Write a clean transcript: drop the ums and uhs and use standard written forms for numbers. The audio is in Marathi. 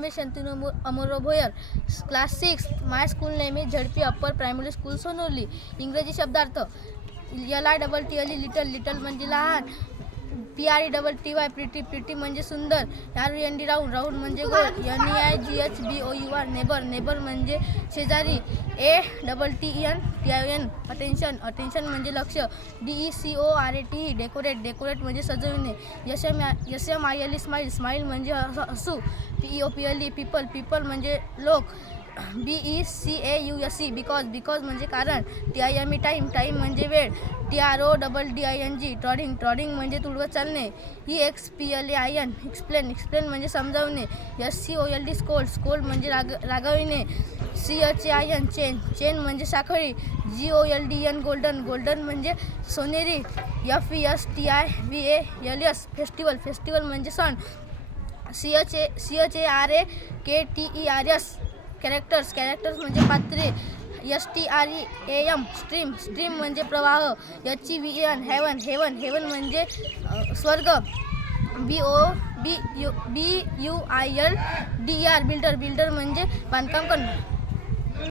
Me Shantanu Amoro Bhoyar, class 6. My school name is ZP upper primary school Sonoli. इंग्रजी शब्दार्थ LITTLE लिटल, लिटल म्हणजे लहान. PRETTY प्रिटी, प्रिटी म्हणजे सुंदर. ROUND राऊंड, राऊंड म्हणजे गोल. NEIGHBOUR नेबर, नेबर म्हणजे शेजारी. ATTENTION अटेन्शन, अटेन्शन म्हणजे लक्ष. DECORATE डेकोरेट, डेकोरेट म्हणजे सजविणे. SMILE स्माईल, स्माईल म्हणजे हसू. PEOPLE पीपल, पीपल म्हणजे लोक. BECAUSE बिकॉज, बिकॉज म्हणजे कारण. TIME टाईम, टाईम म्हणजे वेळ. TRODDING ट्रॉडिंग, ट्रॉडिंग म्हणजे तुडवत चालणे. EXPLAIN एक्सप्लेन, एक्सप्लेन म्हणजे समजावणे. SCOLD स्कोल्ड, स्कोल्ड म्हणजे रागविणे. CHAIN चेन, चेन म्हणजे साखळी. GOLDEN गोल्डन, गोल्डन म्हणजे सोनेरी. FESTIVALS फेस्टिवल, फेस्टिवल म्हणजे सण. CHARAKTERS कॅरेक्टर्स, कॅरेक्टर्स म्हणजे पात्रे. STREAM स्ट्रीम, स्ट्रीम म्हणजे प्रवाह. HEAVEN हेवन, हेवन, हेवन म्हणजे स्वर्ग. BUILDER बिल्डर, बिल्डर म्हणजे बांधकाम करणे.